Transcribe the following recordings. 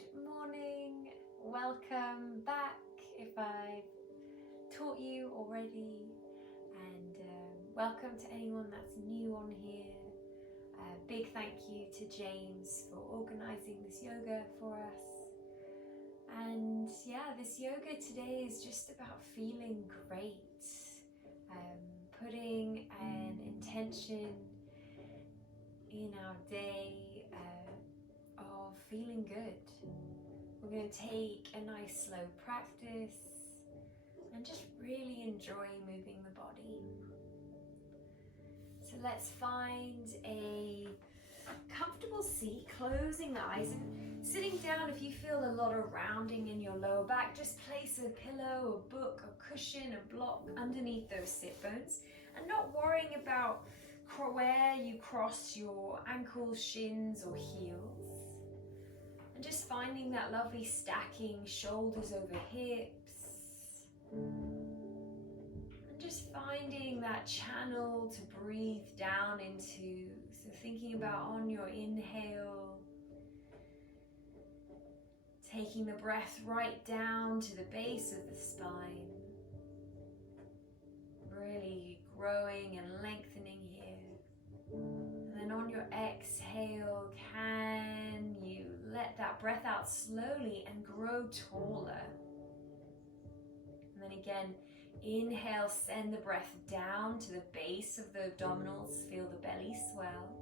Good morning, welcome back if I've taught you already, and welcome to anyone that's new on here. Big thank you to James for organising this yoga for us. And yeah, this yoga today is just about feeling great, putting an intention in our day of feeling good. We're going to take a nice slow practice and just really enjoy moving the body. So let's find a comfortable seat, closing the eyes and sitting down. If you feel a lot of rounding in your lower back, just place a pillow, a book, a cushion, a block underneath those sit bones, and not worrying about where you cross your ankles, shins or heels. And just finding that lovely stacking, shoulders over hips. And just finding that channel to breathe down into. So thinking about on your inhale, taking the breath right down to the base of the spine. Really growing and lengthening here. And then on your exhale, can you let that breath out slowly and grow taller? And then again, inhale, send the breath down to the base of the abdominals, feel the belly swell.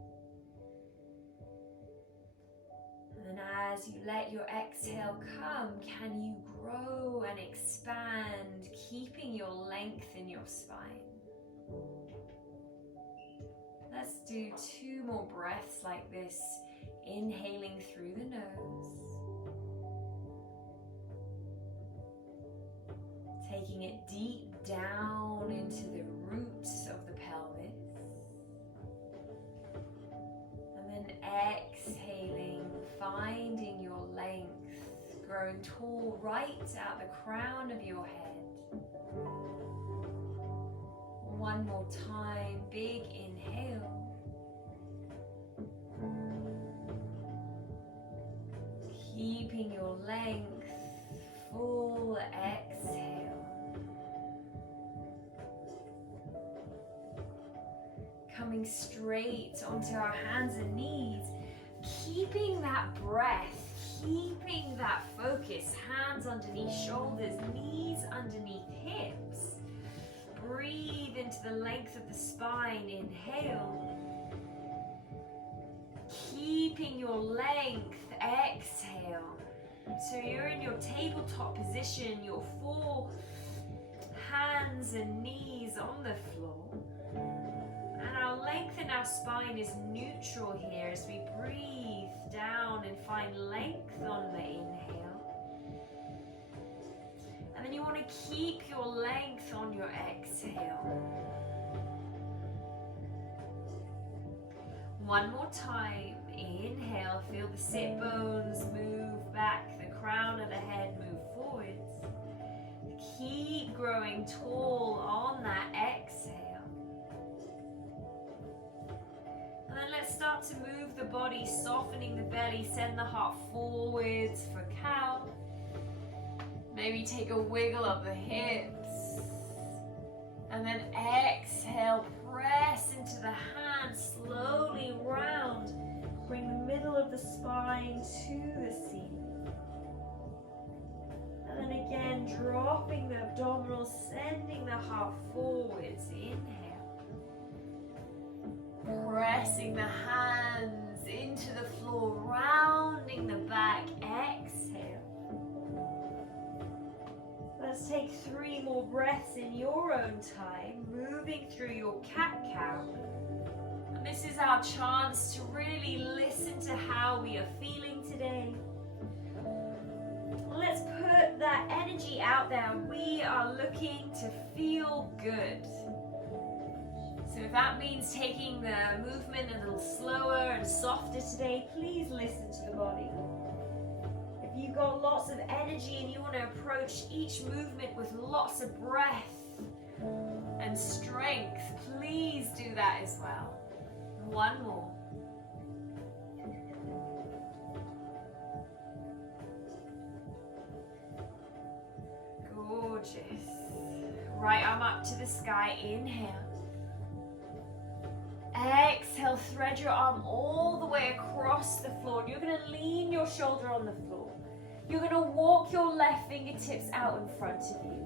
And then as you let your exhale come, can you grow and expand, keeping your length in your spine? Let's do 2 more breaths like this, inhaling through the nose. Taking it deep down into the roots of the pelvis. And then exhaling, finding your length, growing tall right at the crown of your head. One more time, big inhale. Keeping your length, full exhale. Coming straight onto our hands and knees, keeping that breath, keeping that focus, hands underneath shoulders, knees underneath hips. Breathe into the length of the spine, inhale. Keeping your length, exhale. So you're in your tabletop position, your 4 hands and knees on the floor. And our length in our spine is neutral here as we breathe down and find length on the inhale. And then you want to keep your length on your exhale. One more time, inhale, feel the sit bones move back, the crown of the head move forwards. Keep growing tall on that exhale. And then let's start to move the body, softening the belly, send the heart forwards for cow. Maybe take a wiggle of the hips. And then exhale, press into the hands, slowly round. Bring the middle of the spine to the seat. And then again, dropping the abdominals, sending the heart forwards. Inhale. Pressing the hands into the floor, rounding the back. Exhale. Let's take 3 more breaths in your own time, moving through your cat-cow. And this is our chance to really listen to how we are feeling today. Let's put that energy out there. We are looking to feel good. So if that means taking the movement a little slower and softer today, please listen to the body. If you've got lots of energy and you want to approach each movement with lots of breath and strength, please do that as well. One more. Gorgeous. Right arm up to the sky, inhale. Exhale, thread your arm all the way across the floor. And you're going to lean your shoulder on the floor. You're going to walk your left fingertips out in front of you.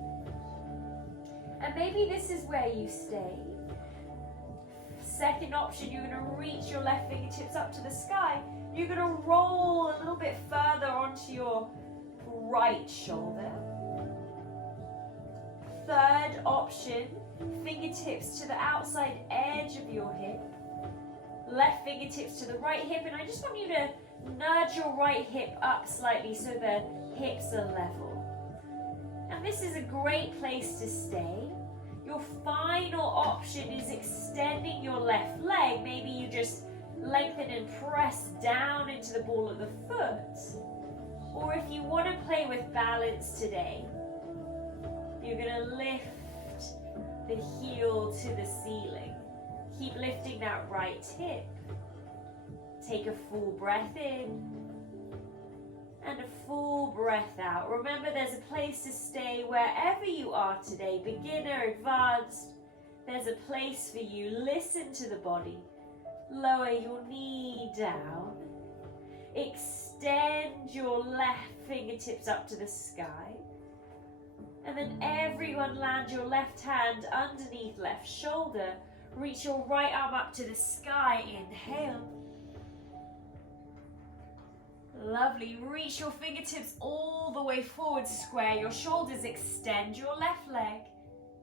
And maybe this is where you stay. Second option, you're going to reach your left fingertips up to the sky. You're going to roll a little bit further onto your right shoulder. Third option, fingertips to the outside edge of your hip. Left fingertips to the right hip, and I just want you to nudge your right hip up slightly so the hips are level. And this is a great place to stay. Your final option is extending your left leg. Maybe you just lengthen and press down into the ball of the foot. Or if you want to play with balance today, you're going to lift the heel to the ceiling. Keep lifting that right hip. Take a full breath in and a full breath out. Remember, there's a place to stay wherever you are today, beginner, advanced. There's a place for you. Listen to the body. Lower your knee down. Extend your left fingertips up to the sky. And then everyone land your left hand underneath left shoulder. Reach your right arm up to the sky. Inhale. Lovely. Reach your fingertips all the way forward. Square your shoulders. Extend your left leg.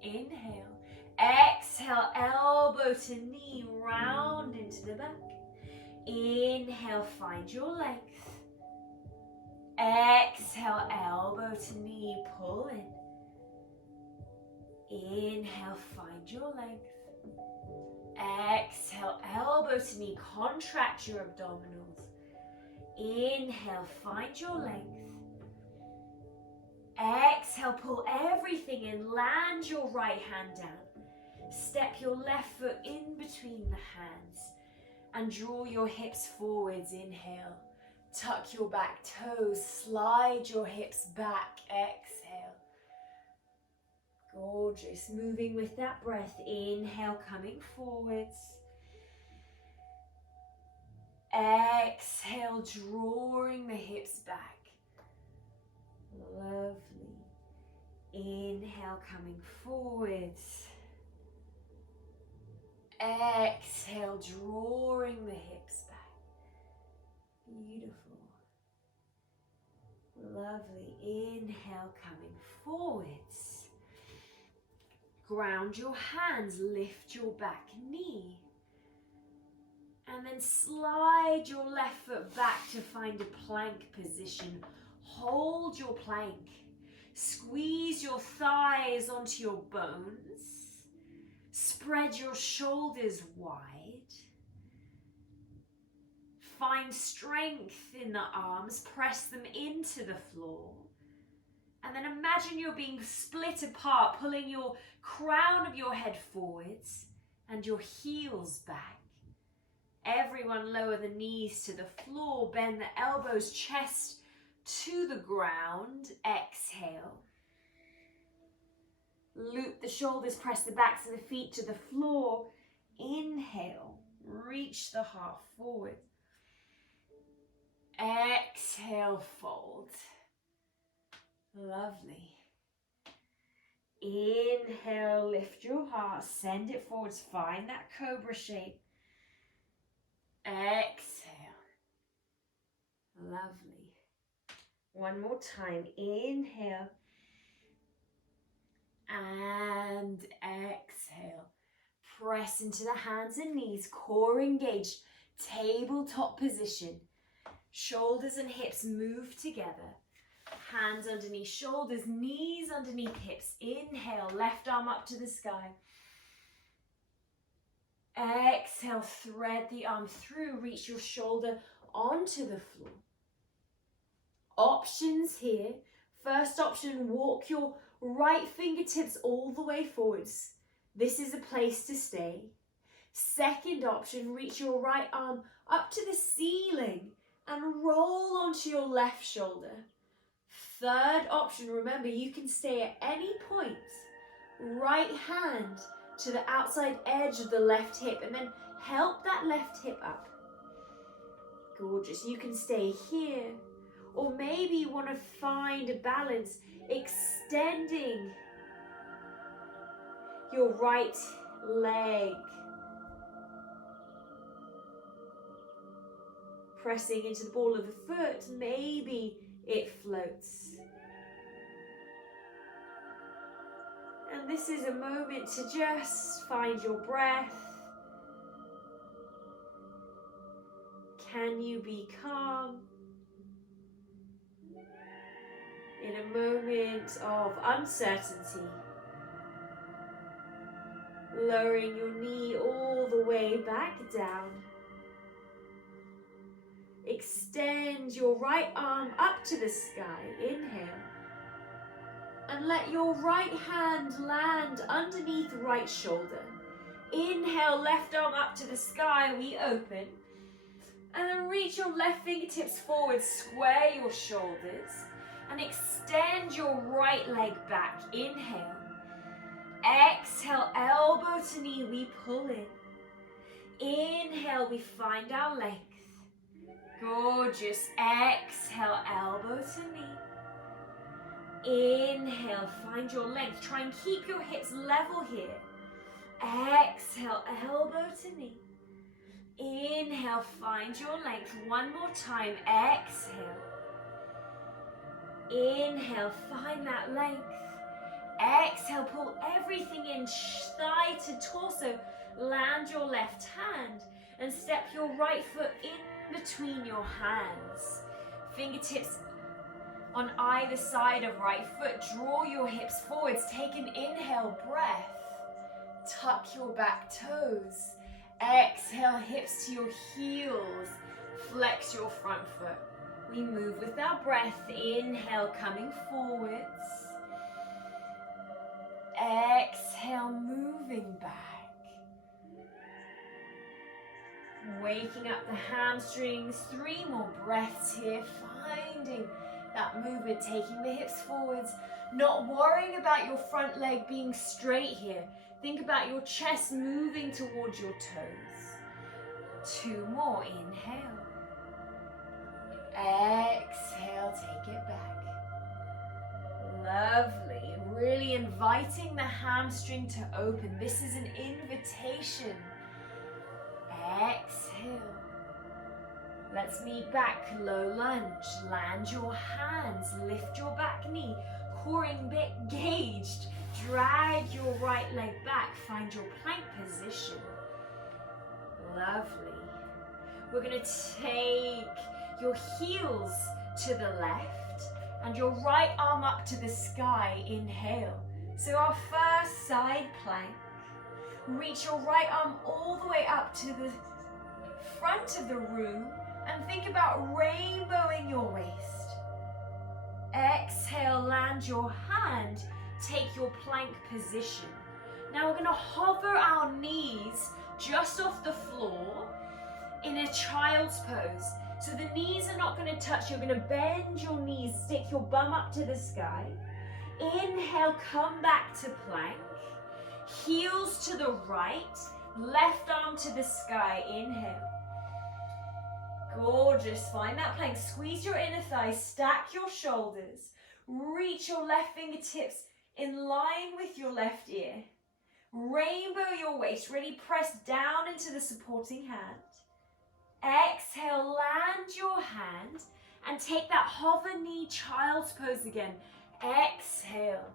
Inhale. Exhale. Elbow to knee. Round into the back. Inhale. Find your length. Exhale. Elbow to knee. Pull in. Inhale, find your length. Exhale, elbow to knee, contract your abdominals. Inhale, find your length. Exhale, pull everything in, land your right hand down. Step your left foot in between the hands and draw your hips forwards. Inhale, tuck your back toes, slide your hips back. Exhale. Gorgeous. Moving with that breath. Inhale, coming forwards. Exhale, drawing the hips back. Lovely. Inhale, coming forwards. Exhale, drawing the hips back. Beautiful. Lovely. Inhale, coming forwards. Ground your hands, lift your back knee. And then slide your left foot back to find a plank position. Hold your plank. Squeeze your thighs onto your bones. Spread your shoulders wide. Find strength in the arms. Press them into the floor. And then imagine you're being split apart, pulling your crown of your head forwards and your heels back. Everyone lower the knees to the floor, bend the elbows, chest to the ground. Exhale. Loop the shoulders, press the backs of the feet to the floor. Inhale, reach the heart forward. Exhale, fold. Lovely. Inhale, lift your heart, send it forwards, find that cobra shape. Exhale. Lovely. One more time. Inhale. And exhale. Press into the hands and knees, core engaged, tabletop position. Shoulders and hips move together. Hands underneath shoulders, knees underneath hips. Inhale, left arm up to the sky. Exhale, thread the arm through, reach your shoulder onto the floor. Options here. First option, walk your right fingertips all the way forwards. This is a place to stay. Second option, reach your right arm up to the ceiling and roll onto your left shoulder. Third option, remember, you can stay at any point. Right hand to the outside edge of the left hip and then help that left hip up. Gorgeous. You can stay here, or maybe you want to find a balance, extending your right leg, pressing into the ball of the foot. Maybe it floats. And this is a moment to just find your breath. Can you be calm in a moment of uncertainty? Lowering your knee all the way back down. Extend your right arm up to the sky. Inhale. And let your right hand land underneath right shoulder. Inhale, left arm up to the sky. We open. And then reach your left fingertips forward. Square your shoulders. And extend your right leg back. Inhale. Exhale, elbow to knee. We pull in. Inhale, we find our length. Gorgeous. Exhale, elbow to knee. Inhale, find your length. Try and keep your hips level here. Exhale, elbow to knee. Inhale, find your length. One more time. Exhale. Inhale, find that length. Exhale, pull everything in, thigh to torso. Land your left hand and step your right foot in between your hands. Fingertips on either side of right foot. Draw your hips forwards. Take an inhale breath. Tuck your back toes. Exhale, hips to your heels. Flex your front foot. We move with our breath. Inhale, coming forwards. Exhale, moving back. Waking up the hamstrings. 3 more breaths here. Finding that movement, taking the hips forwards. Not worrying about your front leg being straight here. Think about your chest moving towards your toes. 2 more. Inhale. Exhale, take it back. Lovely. Really inviting the hamstring to open. This is an invitation. Exhale. Let's meet back. Low lunge. Land your hands. Lift your back knee. Core engaged. Drag your right leg back. Find your plank position. Lovely. We're going to take your heels to the left and your right arm up to the sky. Inhale. So our first side plank. Reach your right arm all the way up to the front of the room and think about rainbowing your waist. Exhale, land your hand, take your plank position. Now we're going to hover our knees just off the floor in a child's pose. So the knees are not going to touch. You're going to bend your knees, stick your bum up to the sky. Inhale, come back to plank. Heels to the right, left arm to the sky. Inhale. Gorgeous. Find that plank. Squeeze your inner thighs, stack your shoulders. Reach your left fingertips in line with your left ear. Rainbow your waist. Really press down into the supporting hand. Exhale, land your hand and take that hover knee child's pose again. Exhale.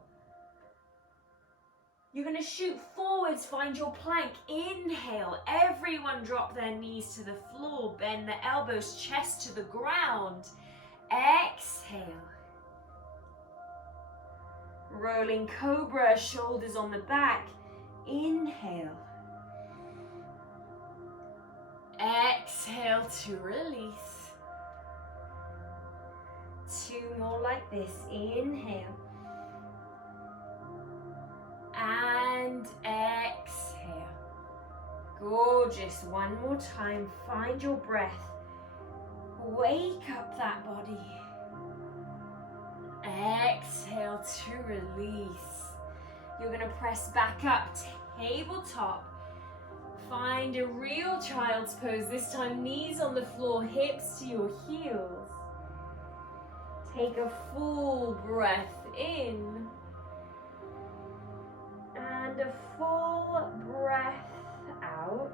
You're going to shoot forwards, find your plank. Inhale. Everyone drop their knees to the floor. Bend the elbows, chest to the ground. Exhale. Rolling cobra, shoulders on the back. Inhale. Exhale to release. 2 more like this. Inhale. And exhale. Gorgeous. 1 more time. Find your breath. Wake up that body. Exhale to release. You're going to press back up, tabletop. Find a real child's pose. This time knees on the floor, hips to your heels. Take a full breath in and a full breath out.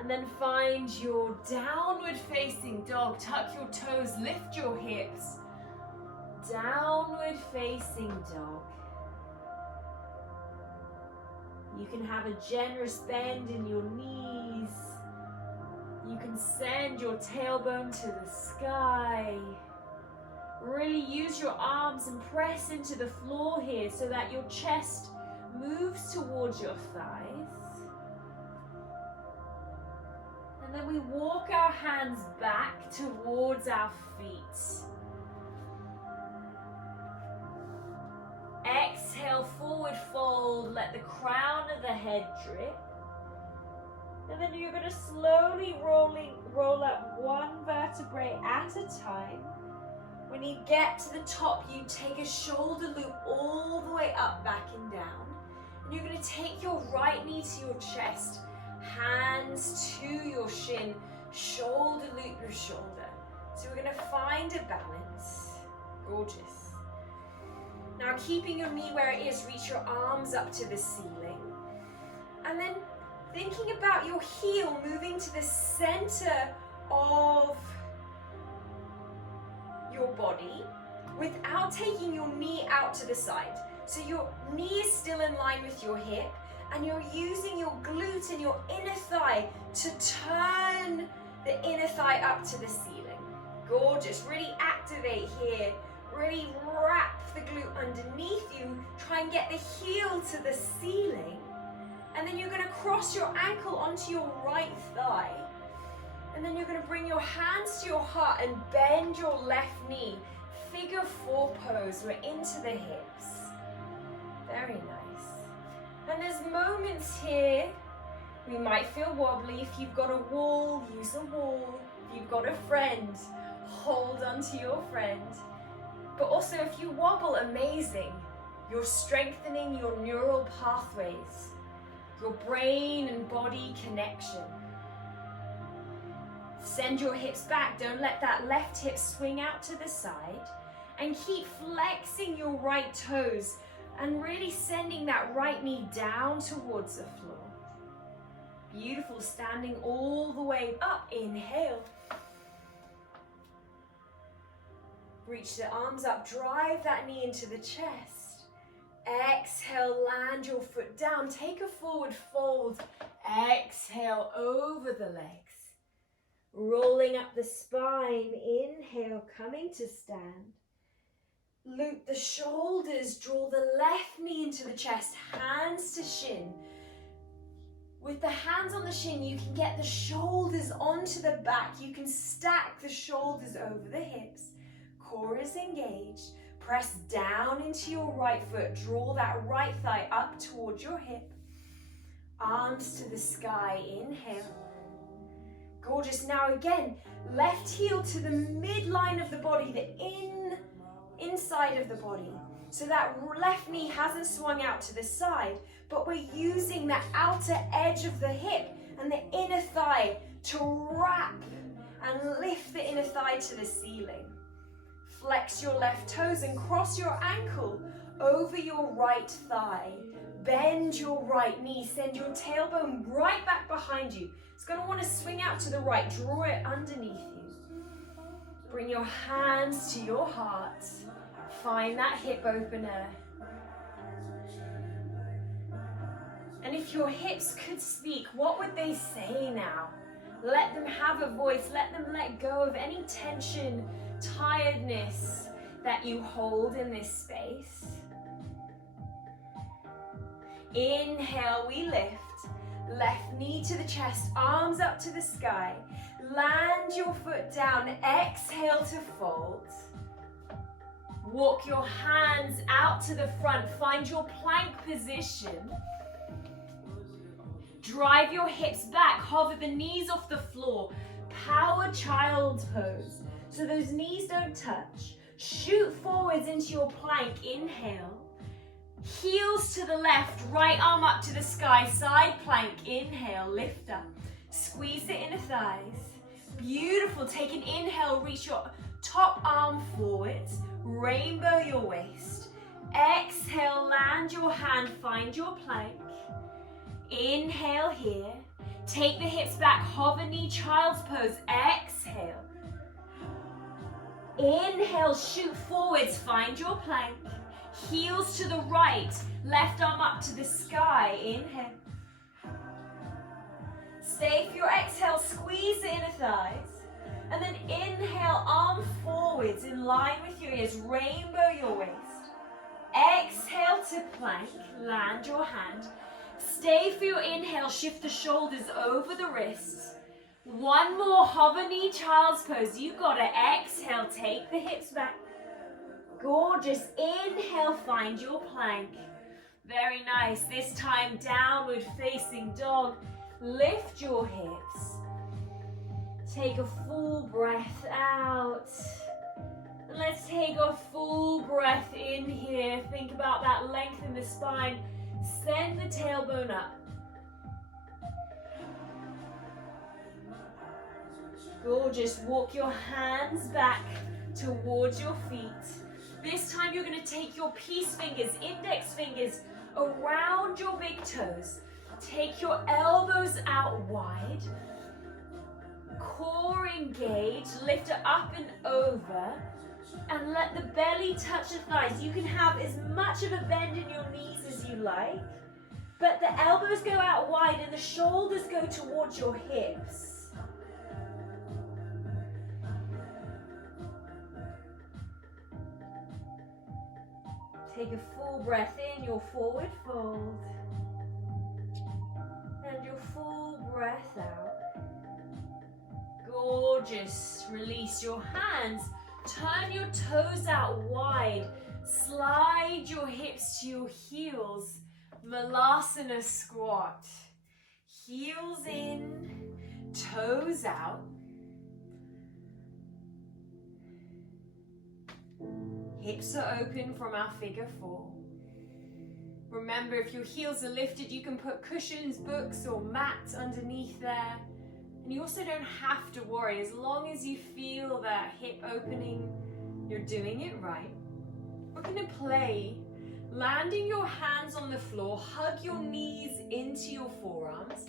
And then find your downward facing dog. Tuck your toes, lift your hips. Downward facing dog. You can have a generous bend in your knees. You can send your tailbone to the sky. Really use your arms and press into the floor here so that your chest moves towards your thighs. And then we walk our hands back towards our feet. Exhale, forward fold, let the crown of the head drip. And then you're going to slowly roll up one vertebrae at a time. When you get to the top, you take a shoulder loop all the way up, back and down. And you're going to take your right knee to your chest, hands to your shin, shoulder loop your shoulder. So we're going to find a balance. Gorgeous. Now keeping your knee where it is, reach your arms up to the ceiling. And then thinking about your heel moving to the center of your body without taking your knee out to the side. So your knee is still in line with your hip and you're using your glute and your inner thigh to turn the inner thigh up to the ceiling. Gorgeous. Really activate here. Really wrap the glute underneath you. Try and get the heel to the ceiling. And then you're going to cross your ankle onto your right thigh. And then you're going to bring your hands to your heart and bend your left knee. Figure four pose. We're into the hips. Very nice. And there's moments here we might feel wobbly. If you've got a wall, use a wall. If you've got a friend, hold on to your friend. But also if you wobble, amazing. You're strengthening your neural pathways, your brain and body connection. Send your hips back. Don't let that left hip swing out to the side. And keep flexing your right toes and really sending that right knee down towards the floor. Beautiful. Standing all the way up. Inhale. Reach the arms up, drive that knee into the chest. Exhale, land your foot down. Take a forward fold. Exhale, over the legs. Rolling up the spine. Inhale, coming to stand. Loop the shoulders, draw the left knee into the chest, hands to shin. With the hands on the shin, you can get the shoulders onto the back. You can stack the shoulders over the hips. Core is engaged. Press down into your right foot. Draw that right thigh up towards your hip. Arms to the sky. Inhale. Gorgeous. Now again, left heel to the midline of the body, the inside of the body. So that left knee hasn't swung out to the side, but we're using the outer edge of the hip and the inner thigh to wrap and lift the inner thigh to the ceiling. Flex your left toes and cross your ankle over your right thigh. Bend your right knee. Send your tailbone right back behind you. It's going to want to swing out to the right. Draw it underneath you. Bring your hands to your heart. Find that hip opener. And if your hips could speak, what would they say now? Let them have a voice. Let them let go of any tension, tiredness that you hold in this space. Inhale, we lift. Left knee to the chest, arms up to the sky. Land your foot down. Exhale to fold. Walk your hands out to the front. Find your plank position. Drive your hips back. Hover the knees off the floor. Power child's pose. so those knees don't touch. Shoot forwards into your plank, inhale. Heels to the left, right arm up to the sky, side plank, inhale, lift up. Squeeze the inner thighs. Beautiful, take an inhale, reach your top arm forwards, rainbow your waist. Exhale, land your hand, find your plank. Inhale here. Take the hips back, hover knee, child's pose. Exhale. Inhale, shoot forwards, find your plank. Heels to the right, left arm up to the sky. Inhale. Stay for your exhale, squeeze the inner thighs. And then inhale, arm forwards in line with your ears, rainbow your waist. Exhale to plank, land your hand. Stay for your inhale, shift the shoulders over the wrists. One more, hover knee, child's pose. You got it. Exhale, take the hips back. Gorgeous. Inhale, find your plank. Very nice. This time, downward facing dog. Lift your hips. Take a full breath out. And let's take a full breath in here. Think about that length in the spine. Send the tailbone up. Gorgeous. Walk your hands back towards your feet. This time you're going to take your peace fingers, index fingers, around your big toes. Take your elbows out wide. Core engage. Lift it up and over. And let the belly touch the thighs. You can have as much of a bend in your knees as you like. But the elbows go out wide and the shoulders go towards your hips. Take a full breath in, your forward fold. And your full breath out. Gorgeous. Release your hands. Turn your toes out wide. Slide your hips to your heels. Malasana squat. Heels in, toes out. Hips are open from our figure four. Remember, if your heels are lifted, you can put cushions, books, or mats underneath there. And you also don't have to worry. As long as you feel that hip opening, you're doing it right. We're going to play landing your hands on the floor, hug your knees into your forearms,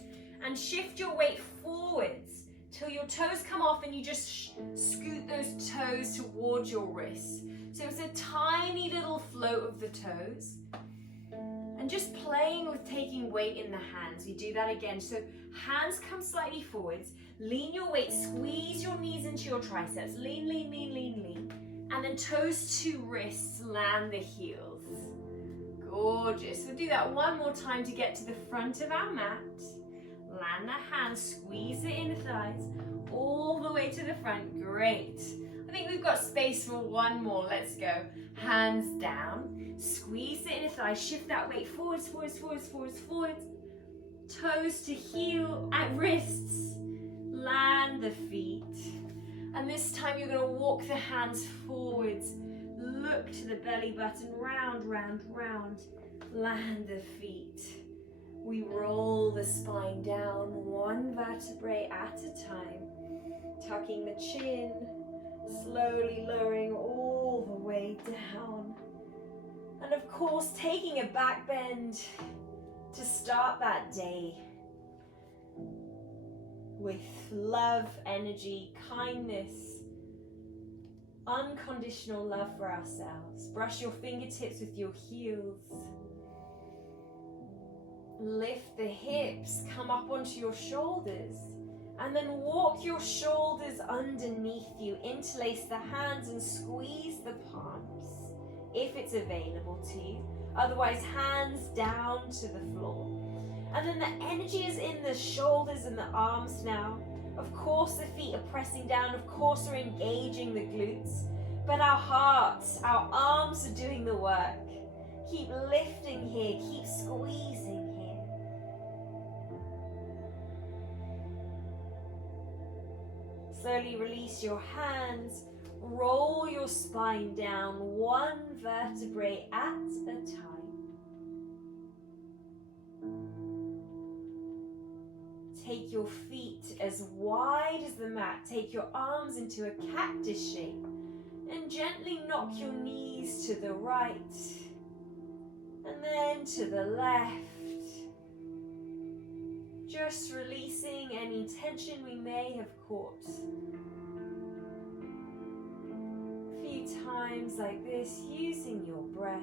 and shift your weight forwards till your toes come off and you just scoot those toes towards your wrists. So it's a tiny little float of the toes. And just playing with taking weight in the hands. You do that again. So hands come slightly forwards. Lean your weight. Squeeze your knees into your triceps. Lean, lean, lean, lean, lean. And then toes to wrists. Land the heels. Gorgeous. We'll do that one more time to get to the front of our mat. Land the hands. Squeeze the inner thighs. All the way to the front. Great. I think we've got space for one more. Let's go. Hands down. Squeeze the inner thigh. Shift that weight forwards, forwards, forwards, forwards, forwards. Toes to heel at wrists. Land the feet. And this time you're going to walk the hands forwards. Look to the belly button. Round, round, round. Land the feet. We roll the spine down one vertebrae at a time. Tucking the chin. Slowly lowering all the way down. And of course, taking a back bend to start that day with love, energy, kindness, unconditional love for ourselves. Brush your fingertips with your heels. Lift the hips, come up onto your shoulders. And then walk your shoulders underneath you. Interlace the hands and squeeze the palms, if it's available to you. Otherwise, hands down to the floor. And then the energy is in the shoulders and the arms now. Of course, the feet are pressing down. Of course, we're engaging the glutes. But our hearts, our arms are doing the work. Keep lifting here. Keep squeezing here. Slowly release your hands, roll your spine down one vertebrae at a time. Take your feet as wide as the mat. Take your arms into a cactus shape and gently knock your knees to the right and then to the left. Just releasing any tension we may have caught. A few times like this, using your breath.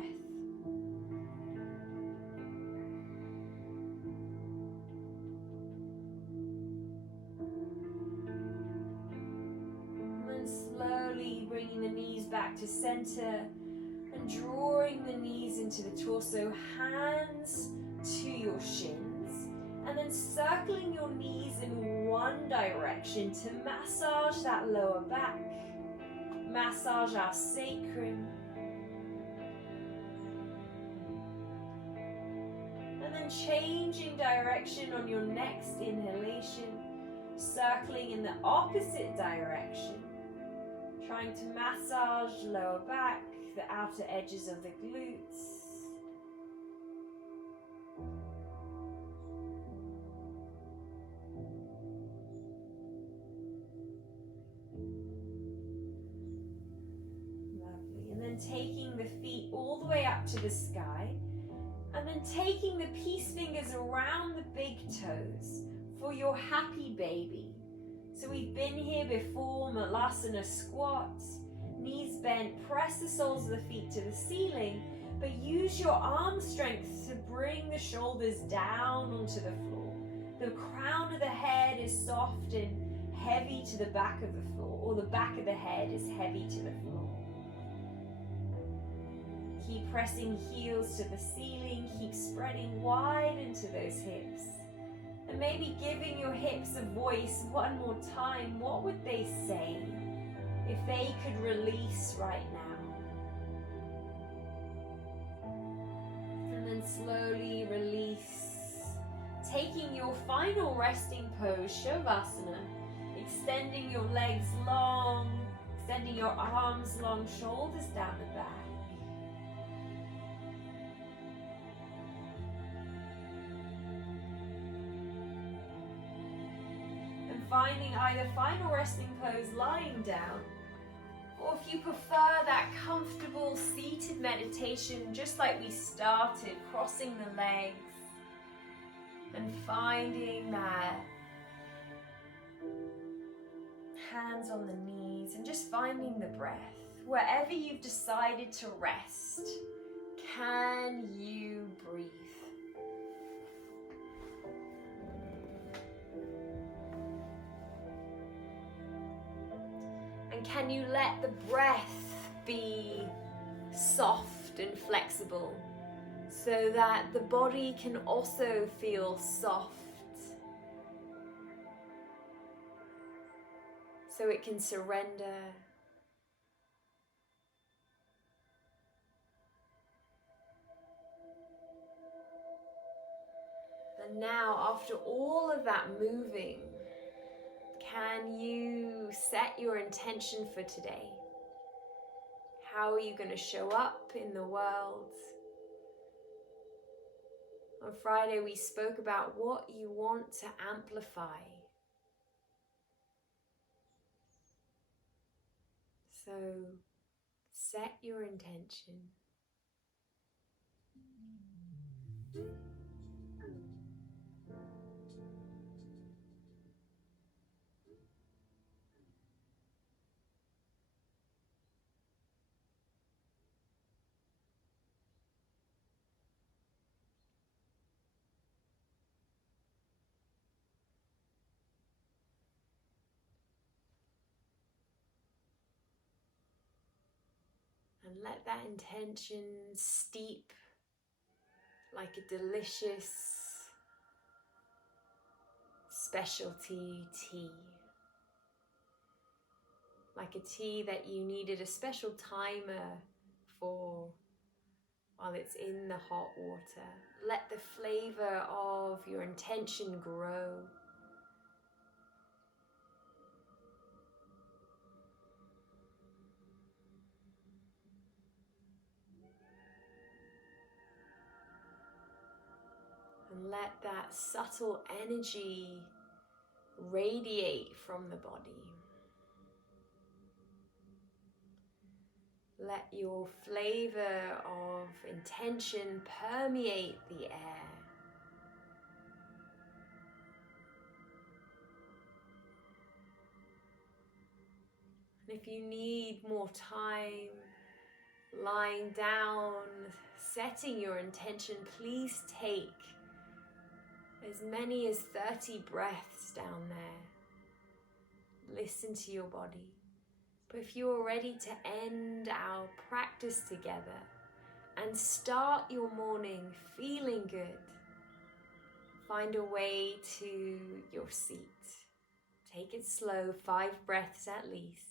And then slowly bringing the knees back to center and drawing the knees into the torso, hands to your shins. And then circling your knees in one direction to massage that lower back, massage our sacrum. And then changing direction on your next inhalation, circling in the opposite direction, trying to massage lower back, the outer edges of the glutes. Taking the feet all the way up to the sky, and then taking the peace fingers around the big toes for your happy baby. So we've been here before, Malasana squat, knees bent, press the soles of the feet to the ceiling, but use your arm strength to bring the shoulders down onto the floor. The crown of the head is soft and heavy to the back of the floor, or the back of the head is heavy to the floor. Keep pressing heels to the ceiling, keep spreading wide into those hips. And maybe giving your hips a voice one more time. What would they say if they could release right now? And then slowly release. Taking your final resting pose, Shavasana. Extending your legs long, extending your arms long, shoulders down the back. Finding either final resting pose lying down, or if you prefer that comfortable seated meditation, just like we started, crossing the legs and finding that hands on the knees and just finding the breath. Wherever you've decided to rest, can you breathe? And can you let the breath be soft and flexible so that the body can also feel soft, so it can surrender. And now, after all of that moving, can you set your intention for today? How are you going to show up in the world? On Friday, we spoke about what you want to amplify. So, set your intention. And let that intention steep like a delicious specialty tea. Like a tea that you needed a special timer for while it's in the hot water. Let the flavor of your intention grow. let that subtle energy radiate from the body. Let your flavor of intention permeate the air. And if you need more time lying down, setting your intention, please take as many as 30 breaths down there. Listen to your body. But if you are ready to end our practice together and start your morning feeling good, find a way to your seat. Take it slow, 5 breaths at least.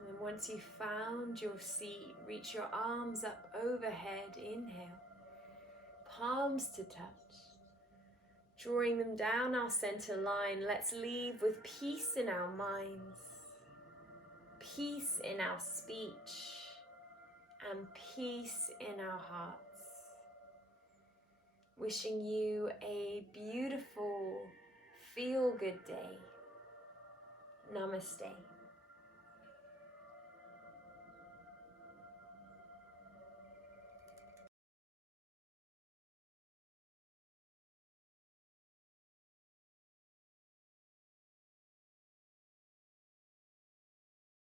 And then once you've found your seat, reach your arms up overhead, inhale, palms to touch. Drawing them down our center line, let's leave with peace in our minds, peace in our speech, and peace in our hearts. Wishing you a beautiful, feel-good day. Namaste.